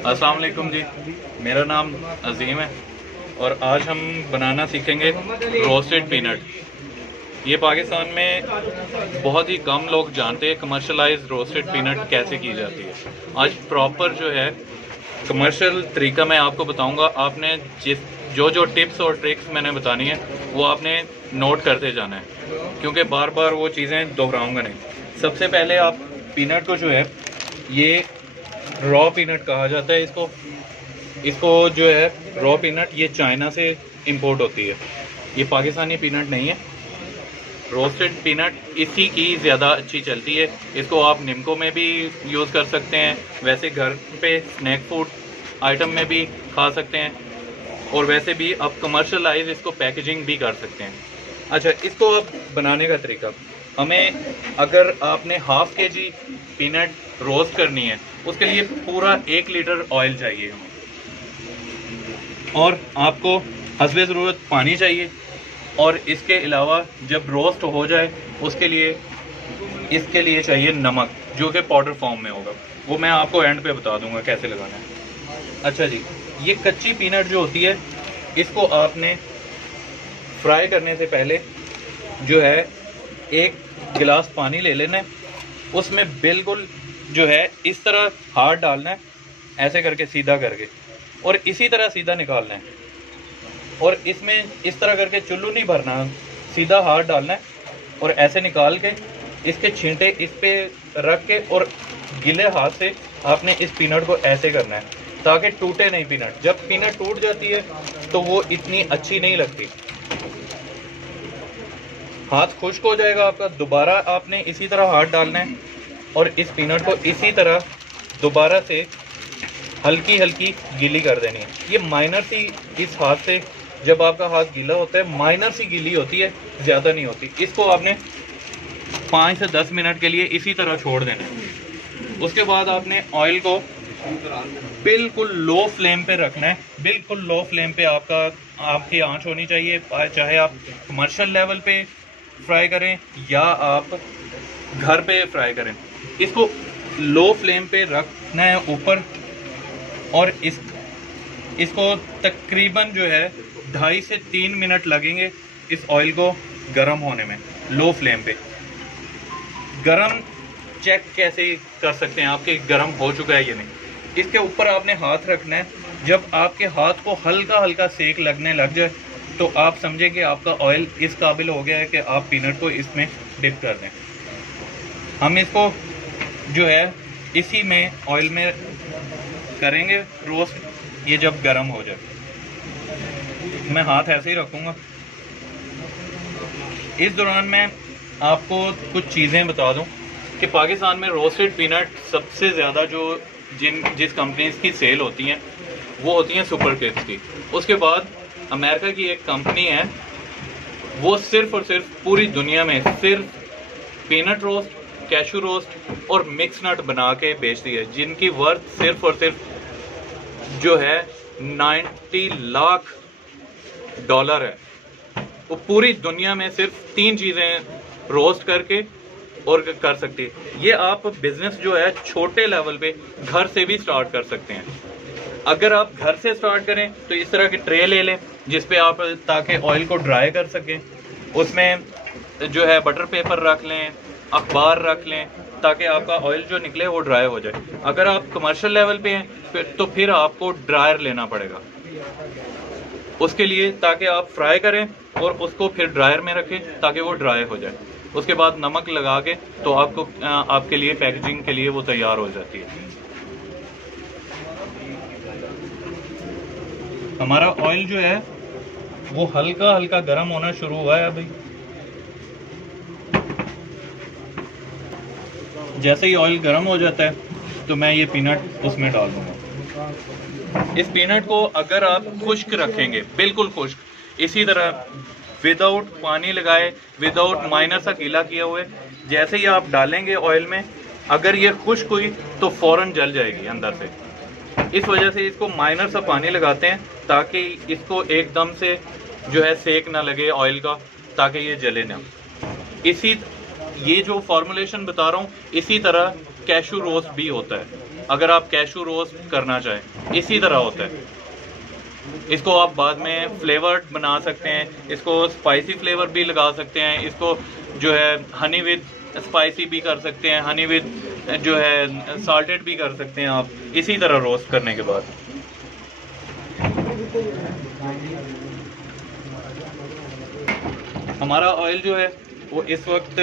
अस्सलाम वालेकुम जी, मेरा नाम अजीम है और आज हम बनाना सीखेंगे रोस्टेड पीनट। ये पाकिस्तान में बहुत ही कम लोग जानते हैं कमर्शलाइज रोस्टेड पीनट कैसे की जाती है। आज प्रॉपर जो है कमर्शियल तरीका मैं आपको बताऊंगा। आपने जो टिप्स और ट्रिक्स मैंने बतानी है वो आपने नोट करते जाना है, क्योंकि बार बार वो चीज़ें दोहराऊंगा नहीं। सबसे पहले आप पीनट को जो है, ये रॉ पीनट कहा जाता है इसको जो है रॉ पीनट, ये चाइना से इंपोर्ट होती है, ये पाकिस्तानी पीनट नहीं है। रोस्टेड पीनट इसी की ज़्यादा अच्छी चलती है। इसको आप निमको में भी यूज़ कर सकते हैं, वैसे घर पे स्नैक फूड आइटम में भी खा सकते हैं, और वैसे भी आप कमर्शलाइज इसको पैकेजिंग भी कर सकते हैं। अच्छा, इसको अब बनाने का तरीका, हमें अगर आपने हाफ केजी पीनट रोस्ट करनी है, उसके लिए पूरा 1 लीटर ऑयल चाहिए हमें, और आपको हस्बे ज़रूरत पानी चाहिए, और इसके अलावा जब रोस्ट हो जाए इसके लिए चाहिए नमक, जो कि पाउडर फॉर्म में होगा। वो मैं आपको एंड पे बता दूंगा कैसे लगाना है। अच्छा जी, ये कच्ची पीनट जो होती है, इसको आपने फ्राई करने से पहले जो है 1 गिलास पानी ले लेना है, उसमें बिल्कुल जो है इस तरह हाथ डालना है, ऐसे करके सीधा करके, और इसी तरह सीधा निकालना है, और इसमें इस तरह करके चुल्लू नहीं भरना, सीधा हाथ डालना है और ऐसे निकाल के इसके छींटे इस पे रख के, और गीले हाथ से आपने इस पीनट को ऐसे करना है ताकि टूटे नहीं पीनट। जब पीनट टूट जाती है तो वो इतनी अच्छी नहीं लगती। हाथ खुश्क हो जाएगा आपका, दोबारा आपने इसी तरह हाथ डालना है और इस पीनट को इसी तरह दोबारा से हल्की हल्की गीली कर देनी है। ये माइनर सी, इस हाथ से जब आपका हाथ गीला होता है माइनर सी गीली होती है, ज़्यादा नहीं होती। इसको आपने 5 से 10 मिनट के लिए इसी तरह छोड़ देना है। उसके बाद आपने ऑयल को बिल्कुल लो फ्लेम पे रखना है, बिल्कुल लो फ्लेम पे आपकी आंच होनी चाहिए। चाहे आप कमर्शियल लेवल पे फ्राई करें या आप घर पे फ्राई करें, इसको लो फ्लेम पे रखना है ऊपर, और इसको तकरीबन जो है 2.5 से 3 मिनट लगेंगे इस ऑयल को गर्म होने में, लो फ्लेम पे। गरम चेक कैसे कर सकते हैं आपके गरम हो चुका है या नहीं? इसके ऊपर आपने हाथ रखना है, जब आपके हाथ को हल्का हल्का सेक लगने लग जाए तो आप समझें कि आपका ऑयल इस काबिल हो गया है कि आप पीनट को इसमें डिप कर दें। हम इसको जो है इसी में ऑयल में करेंगे रोस्ट, ये जब गर्म हो जाए। मैं हाथ ऐसे ही रखूँगा। इस दौरान मैं आपको कुछ चीज़ें बता दूं कि पाकिस्तान में रोस्टेड पीनट सबसे ज़्यादा जिस कंपनीज की सेल होती हैं वो होती हैं सुपर किड्स की। उसके बाद अमेरिका की एक कंपनी है, वो सिर्फ़ और सिर्फ पूरी दुनिया में सिर्फ पीनट रोस्ट, कैशू रोस्ट और मिक्स नट बना के बेचती है, जिनकी वर्थ सिर्फ और सिर्फ जो है 90 लाख डॉलर है। वो पूरी दुनिया में सिर्फ 3 चीज़ें रोस्ट करके और कर सकती है। ये आप बिजनेस जो है छोटे लेवल पे घर से भी स्टार्ट कर सकते हैं। अगर आप घर से स्टार्ट करें तो इस तरह की ट्रे ले लें जिस पे आप, ताकि ऑयल को ड्राई कर सकें, उसमें जो है बटर पेपर रख लें, अखबार रख लें, ताकि आपका ऑयल जो निकले वो ड्राई हो जाए। अगर आप कमर्शियल लेवल पे हैं तो फिर आपको ड्रायर लेना पड़ेगा उसके लिए, ताकि आप फ्राई करें और उसको फिर ड्रायर में रखें ताकि वो ड्राई हो जाए। उसके बाद नमक लगा के तो आपके लिए पैकेजिंग के लिए वो तैयार हो जाती है। हमारा ऑयल जो है वो हल्का हल्का गर्म होना शुरू हुआ है अभी। जैसे ही ऑयल गर्म हो जाता है तो मैं ये पीनट उसमें डाल दूंगा। इस पीनट को अगर आप खुश्क रखेंगे, बिल्कुल खुश्क, इसी तरह विदाउट पानी लगाए, विदाउट माइनर सा गीला किए हुए, जैसे ही आप डालेंगे ऑयल में, अगर ये खुश्क हुई तो फौरन जल जाएगी अंदर से। इस वजह से इसको माइनर सा पानी लगाते हैं ताकि इसको एकदम से जो है सेक ना लगे ऑयल का, ताकि ये जले ना। ये जो फॉर्मुलेशन बता रहा हूँ, इसी तरह कैशू रोस्ट भी होता है। अगर आप कैशू रोस्ट करना चाहें, इसी तरह होता है। इसको आप बाद में फ्लेवर्ड बना सकते हैं, इसको स्पाइसी फ्लेवर भी लगा सकते हैं, इसको जो है हनी विद स्पाइसी भी कर सकते हैं, हनी विद जो है साल्टेड भी कर सकते हैं आप, इसी तरह रोस्ट करने के बाद। हमारा ऑयल जो है वो इस वक्त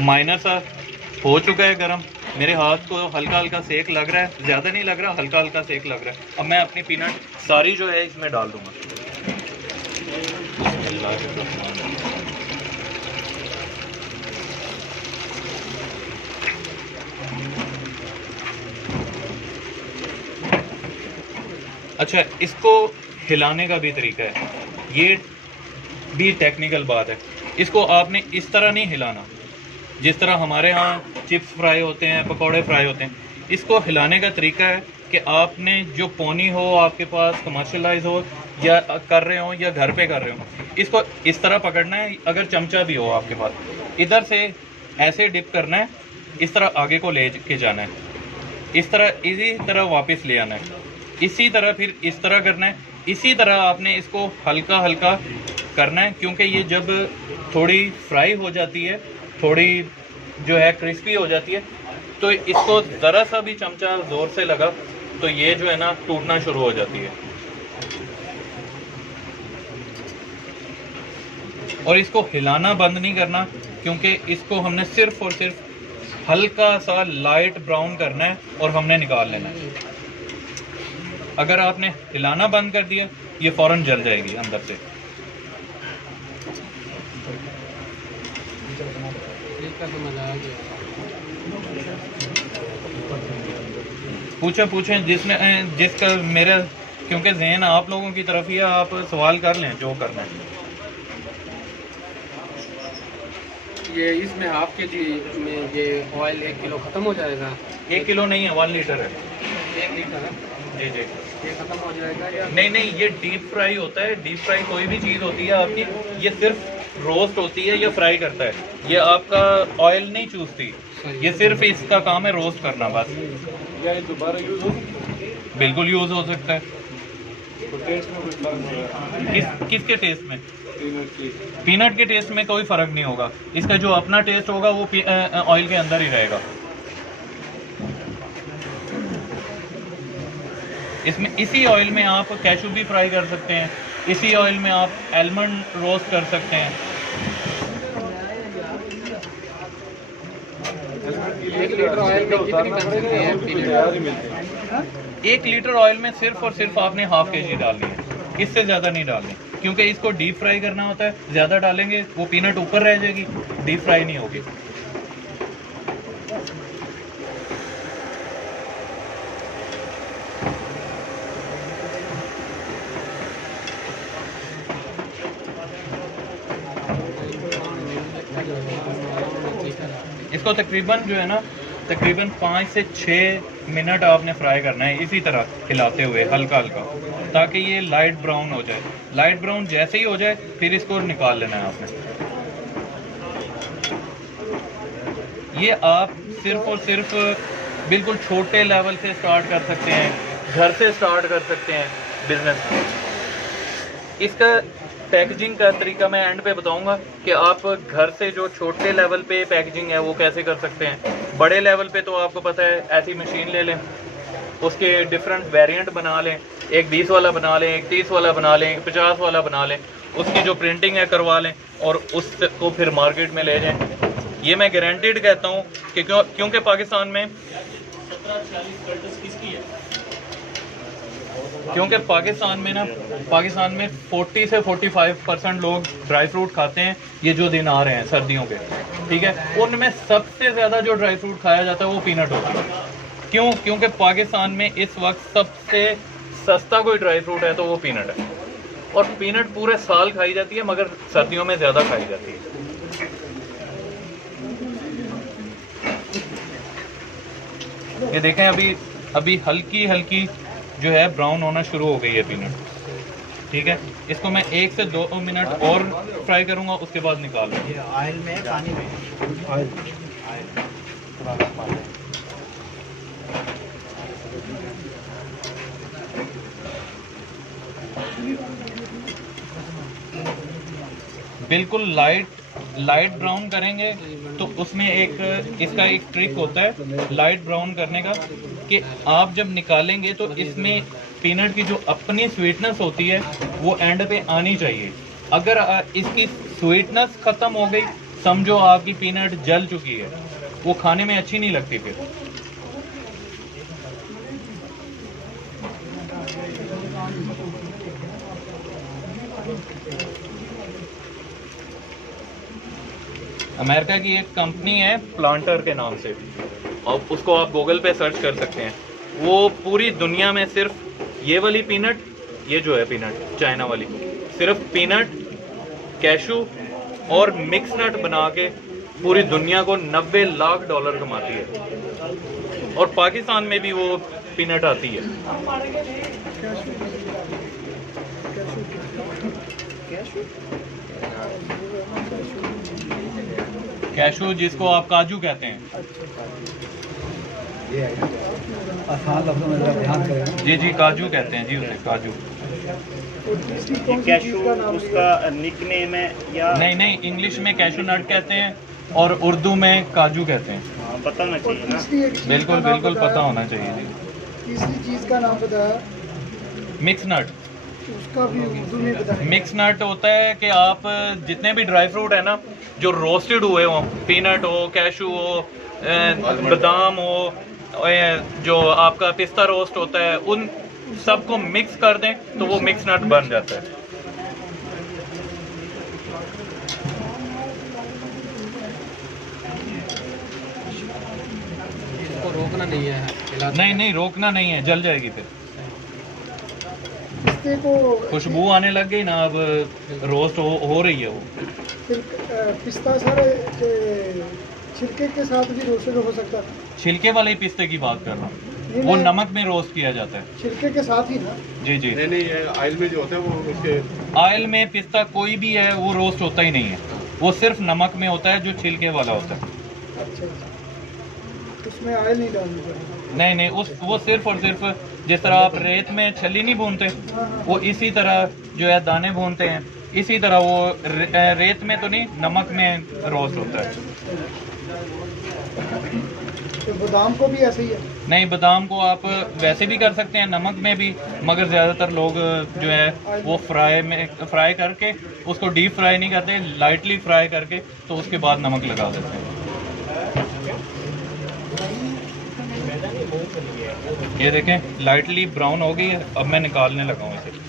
माइनर सा हो चुका है गर्म। मेरे हाथ को हल्का हल्का सेक लग रहा है, ज़्यादा नहीं लग रहा, हल्का हल्का सेक लग रहा है। अब मैं अपनी पीनट सारी जो है इसमें डाल दूंगा। अच्छा, इसको हिलाने का भी तरीका है, ये भी टेक्निकल बात है। इसको आपने इस तरह नहीं हिलाना जिस तरह हमारे यहाँ चिप्स फ्राई होते हैं, पकौड़े फ्राई होते हैं। इसको हिलाने का तरीका है कि आपने जो पोनी हो आपके पास, कमर्शलाइज हो या कर रहे हो या घर पे कर रहे हो, इसको इस तरह पकड़ना है। अगर चमचा भी हो आपके पास, इधर से ऐसे डिप करना है, इस तरह आगे को ले के जाना है, इस तरह इसी तरह वापस ले आना है, इसी तरह फिर इस तरह करना है। इसी तरह आपने इसको हल्का हल्का करना है, क्योंकि ये जब थोड़ी फ्राई हो जाती है, थोड़ी जो है क्रिस्पी हो जाती है, तो इसको ज़रा सा भी चमचा ज़ोर से लगा तो ये जो है ना टूटना शुरू हो जाती है। और इसको हिलाना बंद नहीं करना, क्योंकि इसको हमने सिर्फ और सिर्फ हल्का सा लाइट ब्राउन करना है और हमने निकाल लेना है। अगर आपने हिलाना बंद कर दिया, ये फ़ौरन जल जाएगी अंदर से। पूछें जिसका मेरा, क्योंकि ज़हन आप लोगों की तरफ ही है, आप सवाल कर लें जो करना है। ये इसमें हाफ के जी में ये ऑयल 1 किलो ख़त्म हो जाएगा? 1 किलो नहीं है, 1 लीटर है। 1 लीटर है जी जी। ये ख़त्म हो जाएगा या नहीं, ये डीप फ्राई होता है। डीप फ्राई कोई भी चीज़ होती है आपकी, ये सिर्फ रोस्ट होती है या फ्राई करता है, ये आपका ऑयल नहीं चूसती, ये सिर्फ इसका काम है रोस्ट करना बस। या दोबारा यूज़ हो? बिल्कुल यूज़ हो सकता है। तो टेस्ट में कुछ फर्क नहीं है? किसके टेस्ट में? पीनट पीनट के टेस्ट में कोई फ़र्क नहीं होगा। इसका जो अपना टेस्ट होगा वो ऑयल के अंदर ही रहेगा। इसमें इसी ऑयल में आप कैशू भी फ्राई कर सकते हैं, इसी ऑयल में आप आलमंड रोस्ट कर सकते हैं। 1 लीटर ऑयल में कितनी बन सकती है पीनट? 1 लीटर ऑयल में सिर्फ और सिर्फ आपने हाफ केजी डालनी है, इससे ज़्यादा नहीं डालनी, क्योंकि इसको डीप फ्राई करना होता है। ज़्यादा डालेंगे वो पीनट ऊपर रह जाएगी, डीप फ्राई नहीं होगी। इसको तकरीबन जो है ना, तकरीबन 5 से 6 मिनट आपने फ्राई करना है, इसी तरह हिलाते हुए हल्का हल्का, ताकि ये लाइट ब्राउन हो जाए। लाइट ब्राउन जैसे ही हो जाए फिर इसको निकाल लेना है आपने। ये आप सिर्फ और सिर्फ बिल्कुल छोटे लेवल से स्टार्ट कर सकते हैं, घर से स्टार्ट कर सकते हैं बिजनेस। इसका पैकेजिंग का तरीका मैं एंड पे बताऊंगा कि आप घर से जो छोटे लेवल पे पैकेजिंग है वो कैसे कर सकते हैं। बड़े लेवल पे तो आपको पता है, ऐसी मशीन ले लें, उसके डिफरेंट वेरिएंट बना लें, एक 20 वाला बना लें, एक 30 वाला बना लें, एक 50 वाला बना लें, उसकी जो प्रिंटिंग है करवा लें और उसको फिर मार्केट में ले जाएं। ये मैं गारंटीड कहता हूँ कि क्योंकि पाकिस्तान में ना, पाकिस्तान में 40 से 45% लोग ड्राई फ्रूट खाते हैं। ये जो दिन आ रहे हैं सर्दियों के, ठीक है, उनमें सबसे ज़्यादा जो ड्राई फ्रूट खाया जाता है वो पीनट होता है। क्यों? क्योंकि पाकिस्तान में इस वक्त सबसे सस्ता कोई ड्राई फ्रूट है तो वो पीनट है। और पीनट पूरे साल खाई जाती है, मगर सर्दियों में ज़्यादा खाई जाती है। ये देखें, अभी हल्की हल्की जो है ब्राउन होना शुरू हो गई है पीनट, ठीक है। इसको मैं 1 से 2 मिनट और फ्राई करूंगा, उसके बाद निकाल लूँगा। ये ऑयल में, पानी में? ऑयल। बिल्कुल लाइट ब्राउन करेंगे तो उसमें इसका एक ट्रिक होता है लाइट ब्राउन करने का, कि आप जब निकालेंगे तो इसमें पीनट की जो अपनी स्वीटनेस होती है वो एंड पे आनी चाहिए। अगर इसकी स्वीटनेस खत्म हो गई, समझो आपकी पीनट जल चुकी है, वो खाने में अच्छी नहीं लगती फिर। अमेरिका की एक कंपनी है प्लांटर के नाम से, और उसको आप गूगल पे सर्च कर सकते हैं। वो पूरी दुनिया में सिर्फ ये वाली पीनट, ये जो है पीनट चाइना वाली, सिर्फ पीनट, कैशू और मिक्स नट बना के पूरी दुनिया को 90 लाख डॉलर कमाती है। और पाकिस्तान में भी वो पीनट आती है। कैशू जिसको आप काजू कहते हैं। आसान लफ्ज़ों में ज़रा ध्यान करें। जी जी काजू कहते हैं जी उसे, काजू। कैशू उसका निकनेम है या नहीं, इंग्लिश में कैशू नट कहते हैं और उर्दू में काजू कहते हैं। हाँ, बताना चाहिए ना। बिल्कुल पता होना चाहिए जी। तीसरी चीज़ का नाम बताया, मिक्स नट। उसका भी उर्दू में बताया। मिक्स नट होता है कि आप जितने भी ड्राई फ्रूट है ना जो रोस्टेड हुए हों, पीनट हो, कैशू हो, बादाम हो, जो आपका पिस्ता रोस्ट होता है, उन सबको मिक्स कर दें तो वो मिक्स नट बन जाता है। इसको रोकना नहीं है, नहीं रोकना नहीं है, जल जाएगी फिर। पिस्ते को खुशबू आने लग गई ना, अब रोस्ट हो रही है वो। पिस्ता सारे छिलके के साथ भी रोस्टेड हो सकता है। छिलके वाले पिस्ते की बात कर रहा हूँ, वो नमक में रोस्ट किया जाता है। छिलके के साथ ही ना? जी नहीं, ये ऑयल में जो होता है वो उसके ऑयल में पिस्ता कोई भी है वो रोस्ट होता ही नहीं है, वो सिर्फ नमक में होता है जो छिलके वाला होता है। अच्छा, उसमें ऑयल नहीं डालनी पड़ेगी? नहीं, वो सिर्फ और सिर्फ जिस तरह आप रेत में छली नहीं भूनते, वो इसी तरह जो है दाने भूनते हैं, इसी तरह वो रेत में तो नहीं, नमक में रोस्ट होता है। तो बादाम को भी ऐसे ही है? नहीं, बादाम को आप वैसे भी कर सकते हैं, नमक में भी, मगर ज़्यादातर लोग जो है वो फ्राई करके उसको डीप फ्राई नहीं करते, लाइटली फ्राई करके तो उसके बाद नमक लगा देते हैं। ये देखें लाइटली ब्राउन हो गई है, अब मैं निकालने लगा हूँ इसे।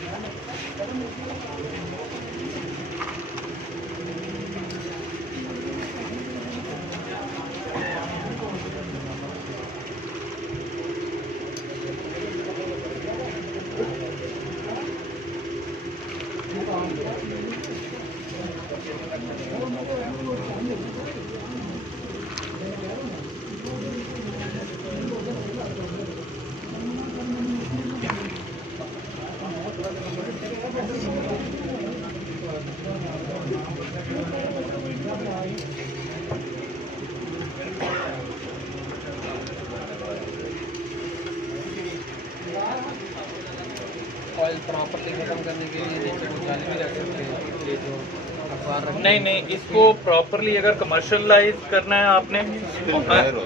ऑयल प्रॉपरली खत्म करने के लिए नीचे कुछ डाले भी रख सकते हैं, ये जो अखबार रख। नहीं, इसको प्रॉपरली अगर कमर्शलाइज करना है आपने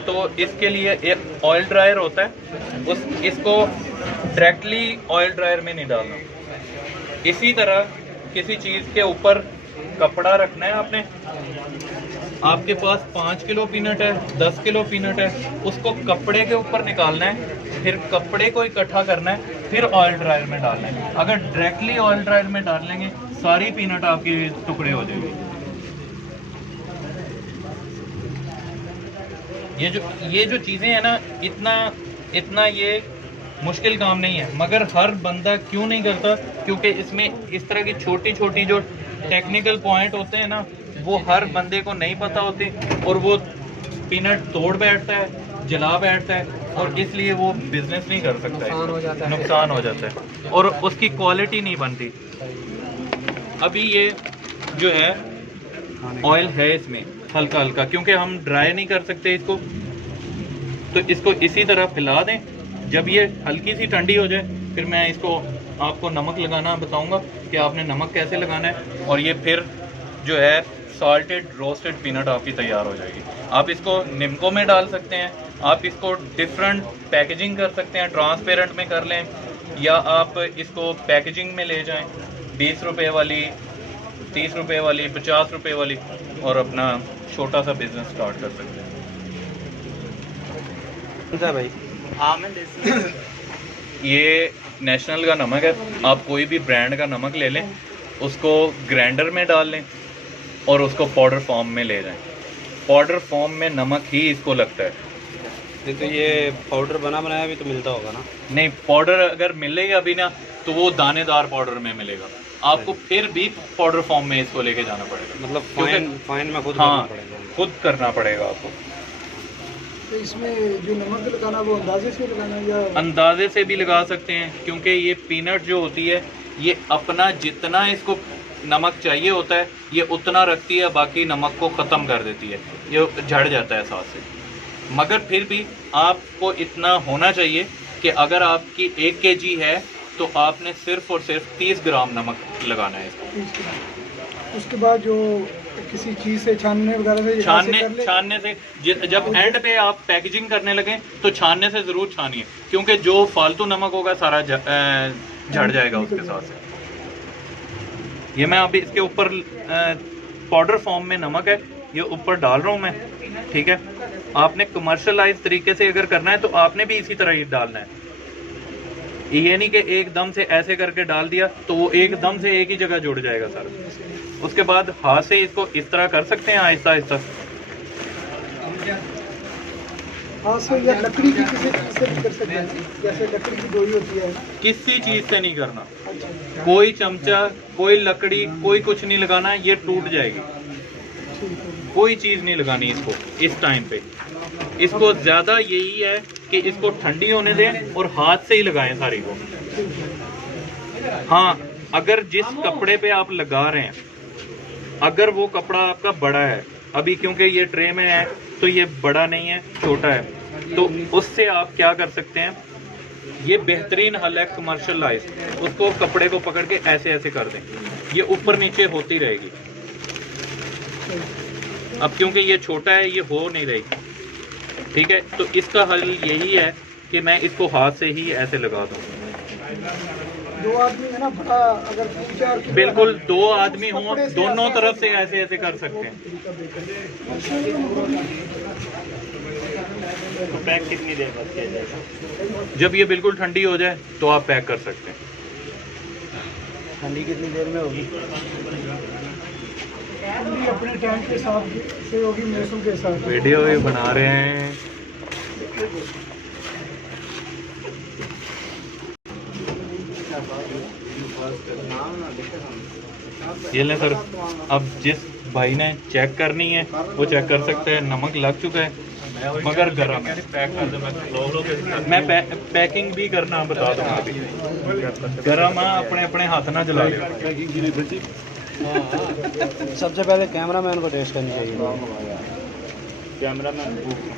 तो इसके लिए एक ऑयल ड्रायर होता है, इसको डायरेक्टली ऑयल ड्रायर में नहीं डालना। इसी तरह किसी चीज़ के ऊपर कपड़ा रखना है आपने। आपके पास 5 किलो पीनट है, 10 किलो पीनट है, उसको कपड़े के ऊपर निकालना है, फिर कपड़े को इकट्ठा करना है, फिर ऑयल ड्रायर में डालना है। अगर डायरेक्टली ऑयल ड्रायर में डाल लेंगे सारी पीनट आपकी टुकड़े हो जाएंगे। ये जो चीज़ें हैं ना, इतना ये मुश्किल काम नहीं है, मगर हर बंदा क्यों नहीं करता, क्योंकि इसमें इस तरह की छोटी छोटी जो टेक्निकल पॉइंट होते हैं ना, वो हर बंदे को नहीं पता होते, और वो पीनट तोड़ बैठता है, जला बैठता है, और इसलिए वो बिजनेस नहीं कर सकता है, नुकसान हो जाता है और उसकी क्वालिटी नहीं बनती। अभी ये जो है ऑयल है इसमें हल्का हल्का, क्योंकि हम ड्राई नहीं कर सकते इसको, तो इसको इसी तरह फैला दें। जब ये हल्की सी ठंडी हो जाए फिर मैं इसको आपको नमक लगाना बताऊंगा कि आपने नमक कैसे लगाना है, और ये फिर जो है सॉल्टेड रोस्टेड पीनट आपकी तैयार हो जाएगी। आप इसको निम्को में डाल सकते हैं, आप इसको डिफरेंट पैकेजिंग कर सकते हैं, ट्रांसपेरेंट में कर लें, या आप इसको पैकेजिंग में ले जाएं 20 रुपये वाली, 30 रुपये वाली, 50 रुपये वाली, और अपना छोटा सा बिजनेस स्टार्ट कर सकते हैं। भाई ये नेशनल का नमक है, आप कोई भी ब्रांड का नमक ले लें, उसको ग्राइंडर में डाल लें और उसको पाउडर फॉर्म में ले जाएं। पाउडर फॉर्म में नमक ही इसको लगता है। तो ये पाउडर बना बनाया भी तो मिलता होगा ना? नहीं, पाउडर अगर मिलेगा भी ना तो वो दानेदार पाउडर में मिलेगा, आपको फिर भी पाउडर फॉर्म में इसको लेके जाना पड़ेगा। मतलब फाइन में खुद हाँ, करना पड़ेगा। खुद करना पड़ेगा आपको। तो इसमें जो नमक लगाना वो अंदाजे से लगाना या अंदाजे से भी लगा सकते हैं, क्योंकि ये पीनट जो होती है ये अपना जितना इसको नमक चाहिए होता है ये उतना रखती है, बाकी नमक को ख़त्म कर देती है, ये झड़ जाता है साथ से। मगर फिर भी आपको इतना होना चाहिए कि अगर आपकी 1 kg है तो आपने सिर्फ और सिर्फ 30 ग्राम नमक लगाना है इसको। उसके बाद जो किसी चीज़ से छानने वगैरह से छानने से जब एंड पे आप पैकेजिंग करने लगे तो छानने से ज़रूर छानिए, क्योंकि जो फालतू नमक होगा सारा झड़ जाएगा उसके साथ से। ये मैं अभी इसके ऊपर पाउडर फॉर्म में नमक है ये ऊपर डाल रहा हूँ मैं, ठीक है। आपने कमर्शलाइज तरीके से अगर करना है तो आपने भी इसी तरह ही डालना है, ये नहीं कि एकदम से ऐसे करके डाल दिया तो वो एकदम से एक ही जगह जुड़ जाएगा सर। उसके बाद हाथ से इसको इस तरह कर सकते हैं आहिस्ता आहिस्ता। हाथ से या लकड़ी की किसी चीज़ से भी कर सकते हैं, जैसे लकड़ी की गोई होती है। किसी चीज़ से नहीं करना, कोई चमचा, कोई लकड़ी, कोई कुछ नहीं लगाना, ये टूट जाएगी। कोई चीज़ नहीं लगानी इसको इस टाइम पे। इसको ज़्यादा यही है कि इसको ठंडी होने दें और हाथ से ही लगाएं सारी को। हाँ, अगर जिस कपड़े पे आप लगा रहे हैं अगर वो कपड़ा आपका बड़ा है, अभी क्योंकि ये ट्रे में है तो ये बड़ा नहीं है, छोटा है, तो उससे आप क्या कर सकते हैं, ये बेहतरीन हल है कमर्शलाइज, उसको कपड़े को पकड़ के ऐसे ऐसे कर दें, ये ऊपर नीचे होती रहेगी। अब क्योंकि ये छोटा है ये हो नहीं रही, ठीक है, तो इसका हल यही है कि मैं इसको हाथ से ही ऐसे लगा दूँ। 2 आदमी है ना, बड़ा अगर 3-4 बिल्कुल 2 आदमी हों दोनों तरफ से ऐसे ऐसे कर सकते हैं। तो पैक कितनी देर बाद किया जाएगा? जब ये बिल्कुल ठंडी हो जाए तो आप पैक कर सकते हैं। ठंडी कितनी देर में होगी? ठंडी अपने टाइम के हिसाब से होगी, मौसम के हिसाब से। वीडियो भी बना रहे हैं। ये ले सर, अब जिस भाई ने चेक करनी है वो चेक कर सकते हैं। नमक लग चुका है मगर गर्म है। मैं पैकिंग भी करना बता दूंगा अभी। गर्म है, अपने अपने हाथ ना जला ले। सबसे पहले कैमरामैन को टेस्ट करनी चाहिए। कैमरामैन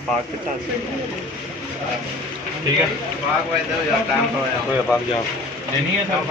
पाक के साथ ठीक है, भाग जाओ। लेनी है सर।